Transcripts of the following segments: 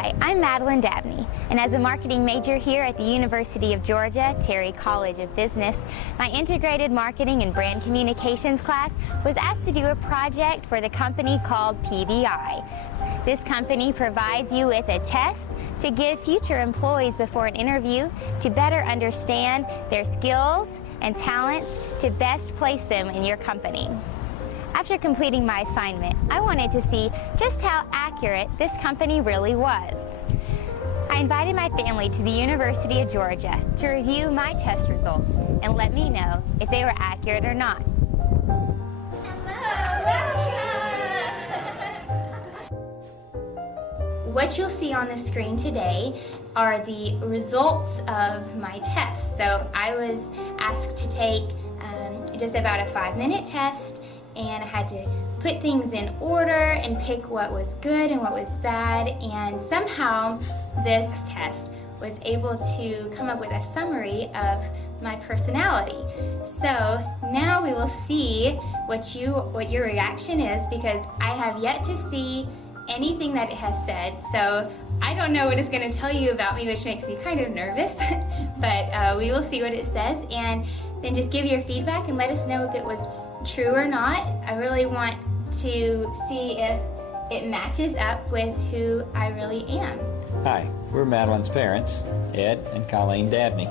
Hi, I'm Madeline Dabney, and as a marketing major here at the University of Georgia, Terry College of Business, my integrated marketing and brand communications class was asked to do a project for the company called PVI. This company provides you with a test to give future employees before an interview to better understand their skills and talents to best place them in your company. After completing my assignment, I wanted to see just how accurate this company really was. I invited my family to the University of Georgia to review my test results and let me know if they were accurate or not. What you'll see on the screen today are the results of my test. So I was asked to take just about a 5-minute test, and I had to put things in order and pick what was good and what was bad, and somehow this test was able to come up with a summary of my personality. So now we will see what your reaction is, because I have yet to see anything that it has said. So I don't know what it's going to tell you about me, which makes me kind of nervous, but we will see what it says, and then just give your feedback and let us know if it was true or not. I really want to see if it matches up with who I really am. Hi, we're Madeline's parents, Ed and Colleen Dabney.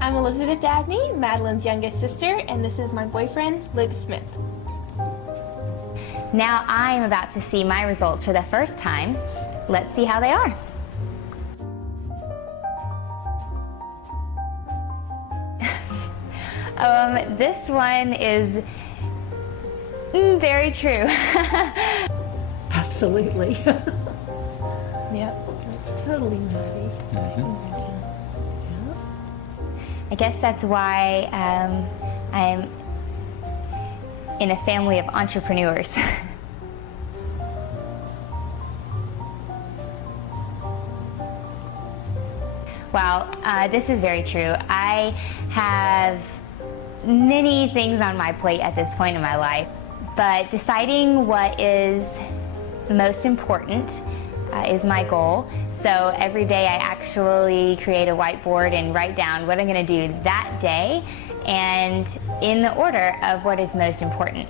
I'm Elizabeth Dabney, Madeline's youngest sister, and this is my boyfriend, Luke Smith. Now I'm about to see my results for the first time. Let's see how they are. This one is very true. Absolutely. Yep. That's totally nutty. I guess that's why I'm in a family of entrepreneurs. Wow, this is very true. I have many things on my plate at this point in my life, but deciding what is most important is my goal. So every day I actually create a whiteboard and write down what I'm going to do that day, and in the order of what is most important.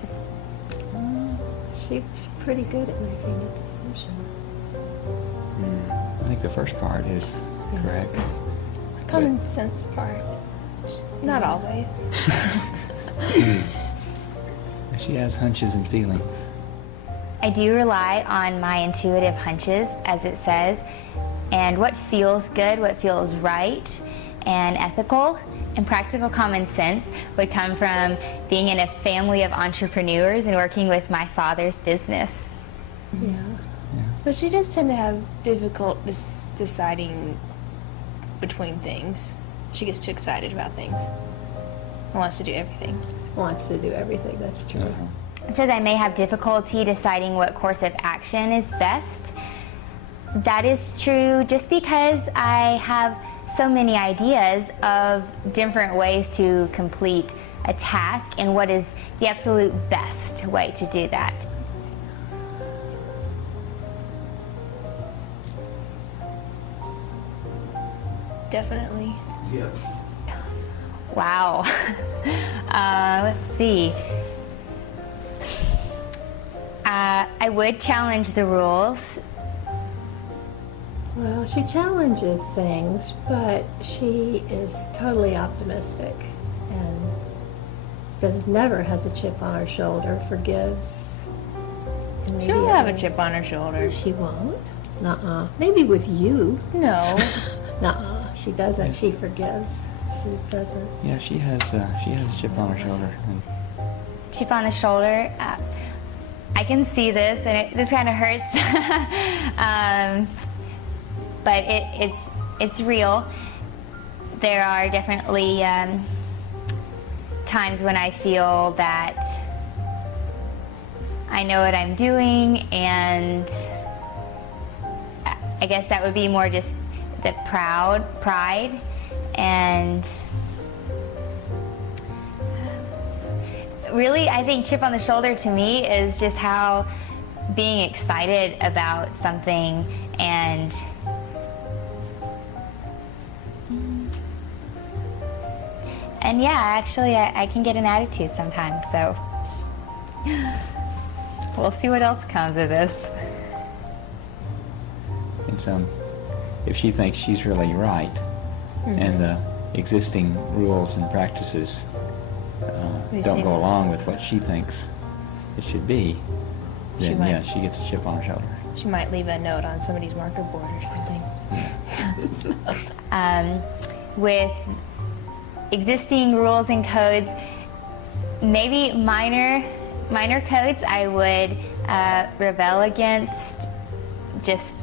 She's pretty good at making a decision. I think the first part is correct. Common sense part. Not always. She has hunches and feelings. I do rely on my intuitive hunches, as it says, and what feels good, what feels right and ethical and practical common sense would come from being in a family of entrepreneurs and working with my father's business. Yeah. But she does tend to have difficult deciding between things. She gets too excited about things and wants to do everything. Wants to do everything, that's true. It says I may have difficulty deciding what course of action is best. That is true just because I have so many ideas of different ways to complete a task and what is the absolute best way to do that. Definitely. Yeah. Wow. Let's see. I would challenge the rules. Well, she challenges things, but she is totally optimistic and never has a chip on her shoulder, forgives. She'll have a immediately. chip on her shoulder. She won't. Nuh-uh. Maybe with you. No. Nuh-uh. She doesn't. She forgives. She doesn't. Yeah, she has a chip on her shoulder. Chip on the shoulder. I can see this, and this kind of hurts. But it's real. There are definitely times when I feel that I know what I'm doing, and I guess that would be more just the pride, and really I think chip on the shoulder to me is just how being excited about something and yeah, actually I can get an attitude sometimes, so we'll see what else comes of this. And so, if she thinks she's really right, and the existing rules and practices don't go along with what she thinks it should be, She then might. yeah, she gets a chip on her shoulder. She might leave a note on somebody's marker board or something. With existing rules and codes, maybe minor codes I would rebel against. Just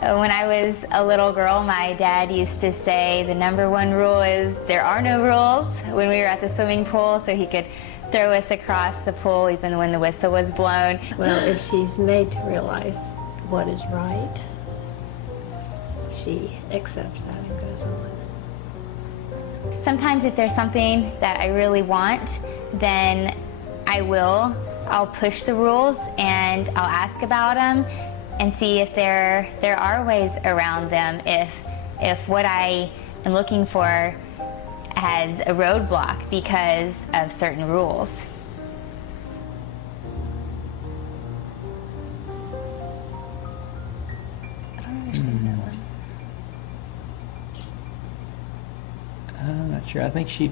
when I was a little girl, my dad used to say the #1 rule is there are no rules when we were at the swimming pool, so he could throw us across the pool even when the whistle was blown. Well, if she's made to realize what is right, she accepts that and goes on. Sometimes if there's something that I really want, then I'll push the rules and I'll ask about them and see if there are ways around them, if what I am looking for has a roadblock because of certain rules. I don't understand that one. I'm not sure. I think she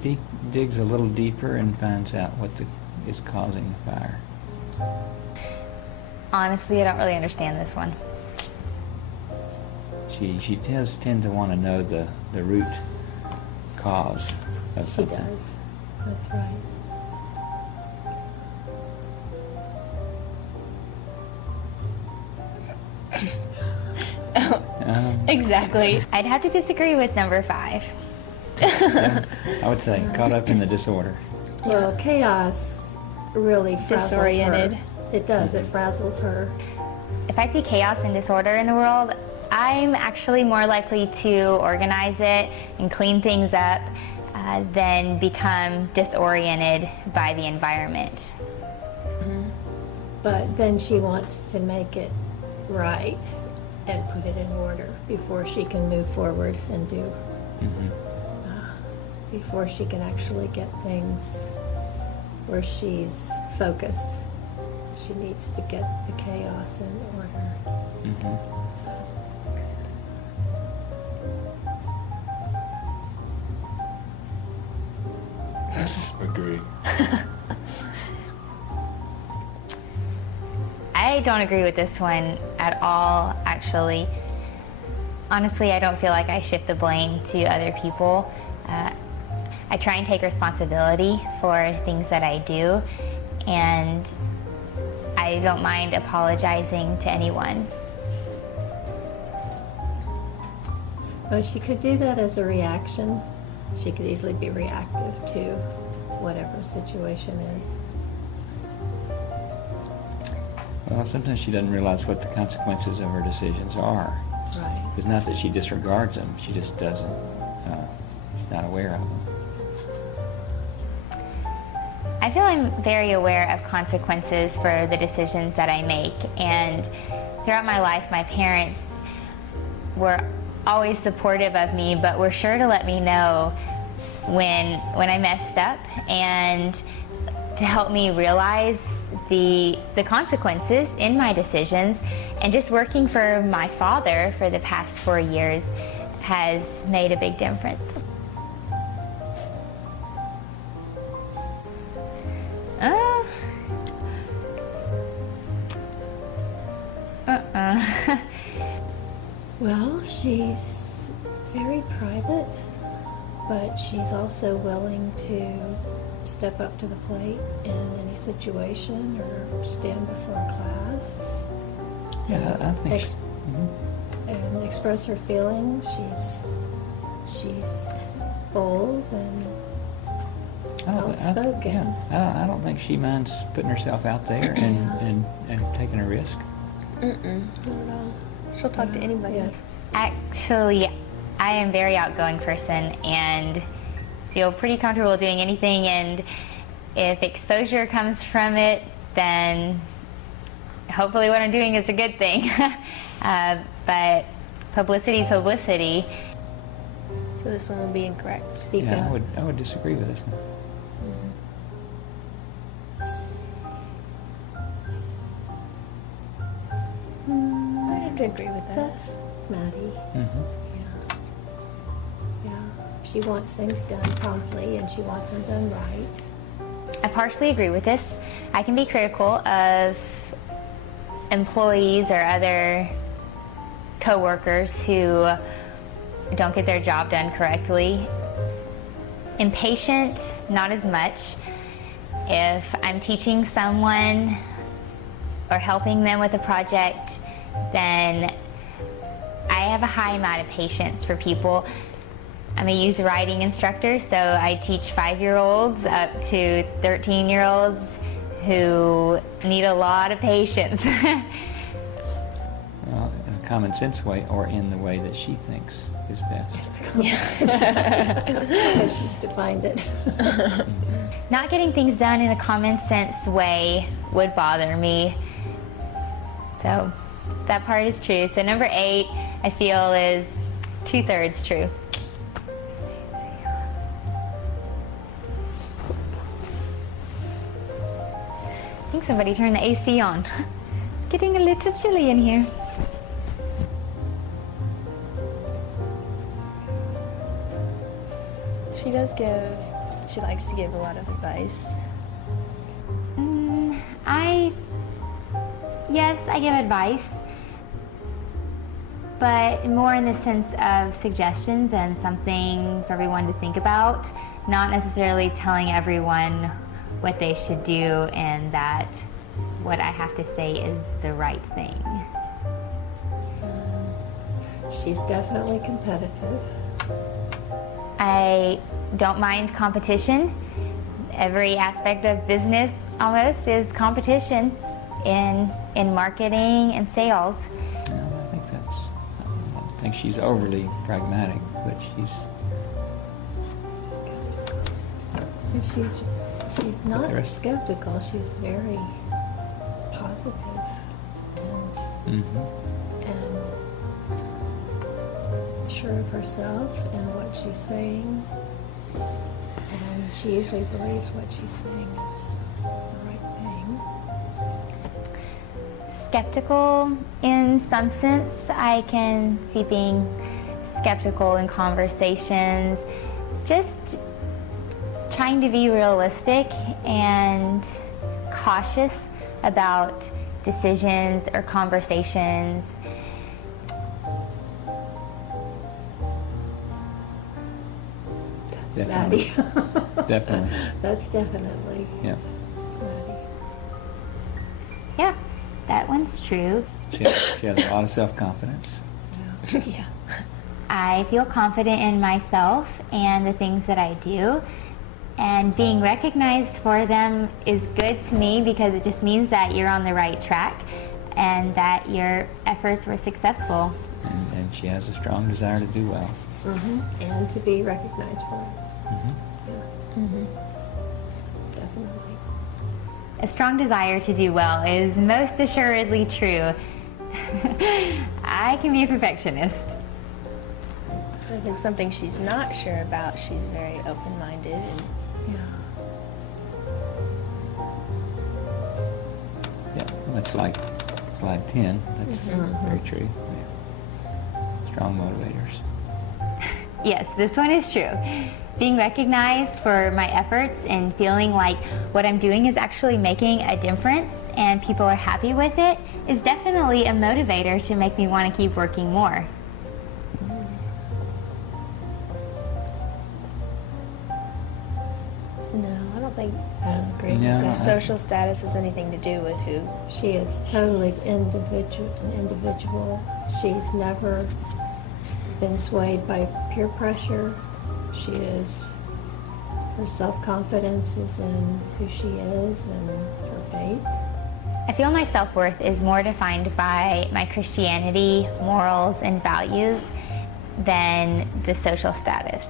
digs a little deeper and finds out what is causing the fire. Honestly, I don't really understand this one. She does tend to want to know the root cause of She something. does. That's right. Exactly. I'd have to disagree with #5. Yeah, I would say caught up in the disorder. Well, chaos really frazzles Disoriented. her. It does. It frazzles her. If I see chaos and disorder in the world, I'm actually more likely to organize it and clean things up than become disoriented by the environment. But then she wants to make it right and put it in order before she can move forward and do, before she can actually get things where she's focused. She needs to get the chaos in order. So, Agree. I don't agree with this one at all, actually. Honestly, I don't feel like I shift the blame to other people. I try and take responsibility for things that I do, and I don't mind apologizing to anyone. well, she could do that as a reaction. She could easily be reactive to whatever situation is. Well, sometimes she doesn't realize what the consequences of her decisions are. Right. It's not that she disregards them, she just doesn't, she's not aware of them. I feel I'm very aware of consequences for the decisions that I make, and throughout my life, my parents were always supportive of me, but were sure to let me know when I messed up and to help me realize the consequences in my decisions. And just working for my father for the past 4 years has made a big difference. Well, she's very private, but she's also willing to step up to the plate in any situation or stand before a class. Yeah, I think Ex- and express her feelings. She's bold and outspoken. I don't think she minds putting herself out there and taking a risk. Not at all. She'll talk to anybody. Yeah. Actually, I am a very outgoing person and feel pretty comfortable doing anything, and if exposure comes from it, then hopefully what I'm doing is a good thing. But publicity is publicity. So this one will be incorrect. Speak Yeah, up. I would disagree with this one. I'd have to agree with that. That's Maddie. Mm-hmm. Yeah. Yeah. She wants things done promptly and she wants them done right. I partially agree with this. I can be critical of employees or other coworkers who don't get their job done correctly. Impatient, not as much. If I'm teaching someone or helping them with a project, then I have a high amount of patience for people. I'm a youth writing instructor, so I teach 5-year-olds up to 13-year-olds who need a lot of patience. Well, in a common sense way, or in the way that she thinks is best. As she's defined it. Not getting things done in a common sense way would bother me. So that part is true. So number 8, I feel, is 2/3 true. I think somebody turned the AC on. It's getting a little chilly in here. She likes to give a lot of advice. Yes, I give advice, but more in the sense of suggestions and something for everyone to think about, not necessarily telling everyone what they should do and that what I have to say is the right thing. She's definitely competitive. I don't mind competition. Every aspect of business almost is competition in marketing and sales. I don't think she's overly pragmatic, but And she's not there is- skeptical. She's very positive and sure of herself and what she's saying. And she usually believes what she's saying is the right thing. Skeptical in some sense. I can see being skeptical in conversations, just trying to be realistic and cautious about decisions or conversations. That's Definitely. Maddie. definitely, That's definitely yeah. Maddie. Yeah, that one's true. She has a lot of self-confidence. Yeah. I feel confident in myself and the things that I do, and being recognized for them is good to me because it just means that you're on the right track and that your efforts were successful. And she has a strong desire to do well. And to be recognized for it. Mm-hmm. Yeah. Definitely. A strong desire to do well is most assuredly true. I can be a perfectionist. If it's something she's not sure about, she's very open-minded and Yeah. Yeah, much like slide 10, that's very true. Yeah. Strong motivators. Yes, this one is true. Being recognized for my efforts and feeling like what I'm doing is actually making a difference and people are happy with it is definitely a motivator to make me want to keep working more. no, I don't think I don't agree No, with I- that. social status has anything to do with who. She is totally an individual. She's never been swayed by peer pressure. Her self-confidence is in who she is and her faith. I feel my self-worth is more defined by my Christianity, morals, and values than the social status.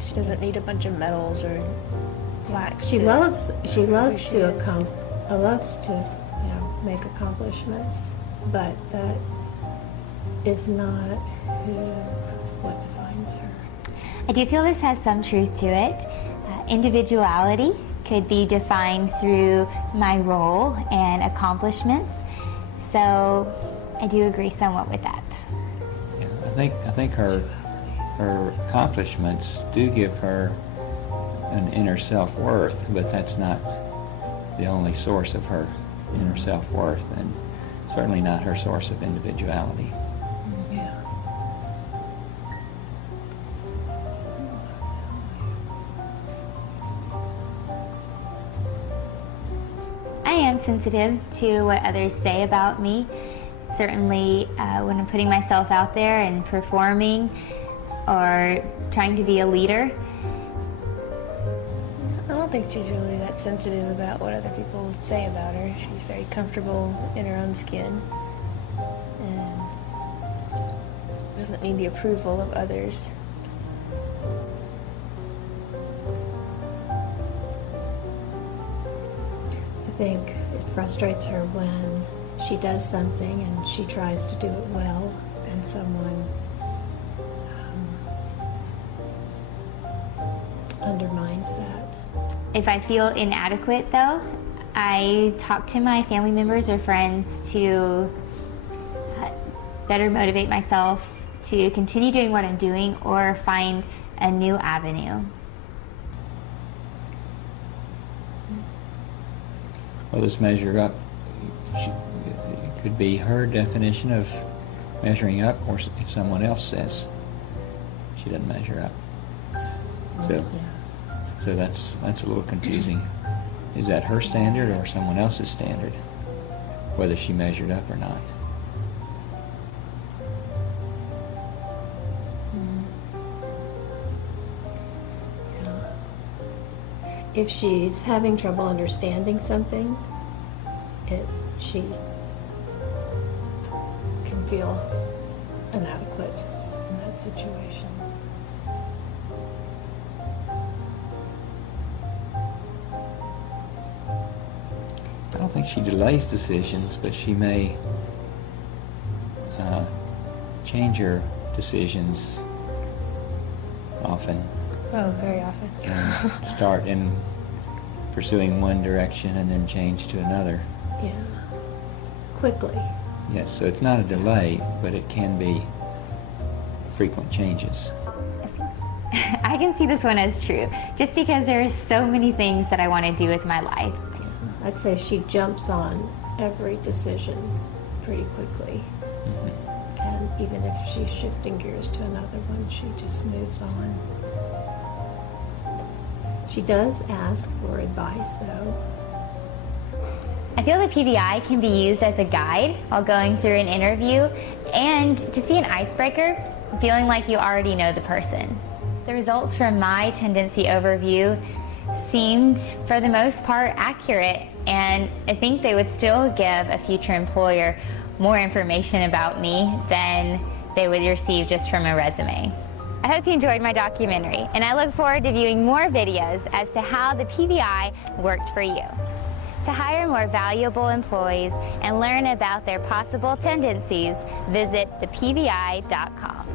She doesn't need a bunch of medals or plaques. She to- loves who to she is. loves to make accomplishments, but that is not what defines her. I do feel this has some truth to it. Individuality could be defined through my role and accomplishments, so I do agree somewhat with that. Yeah, I think her accomplishments do give her an inner self-worth, but that's not the only source of her inner self-worth, and certainly not her source of individuality. Yeah. I am sensitive to what others say about me. Certainly when I'm putting myself out there and performing or trying to be a leader. I don't think she's really that sensitive about what other people say about her. She's very comfortable in her own skin and doesn't need the approval of others. I think it frustrates her when she does something and she tries to do it well, and someone undermines that. If I feel inadequate though, I talk to my family members or friends to better motivate myself to continue doing what I'm doing or find a new avenue. Well, this measure up, it could be her definition of measuring up, or if someone else says she doesn't measure up. So that's a little confusing. Is that her standard or someone else's standard, whether she measured up or not? If she's having trouble understanding something, she can feel inadequate in that situation. I don't think she delays decisions, but she may change her decisions often. Oh, very often. And start in pursuing one direction and then change to another. Yeah. Quickly. Yes, so it's not a delay, but it can be frequent changes. I can see this one as true, just because there are so many things that I want to do with my life. I'd say she jumps on every decision pretty quickly. Mm-hmm. And even if she's shifting gears to another one, she just moves on. She does ask for advice, though. I feel that PVI can be used as a guide while going through an interview and just be an icebreaker, feeling like you already know the person. The results from my tendency overview seemed, for the most part, accurate, and I think they would still give a future employer more information about me than they would receive just from a resume. I hope you enjoyed my documentary, and I look forward to viewing more videos as to how the PVI worked for you. To hire more valuable employees and learn about their possible tendencies, visit thepvi.com.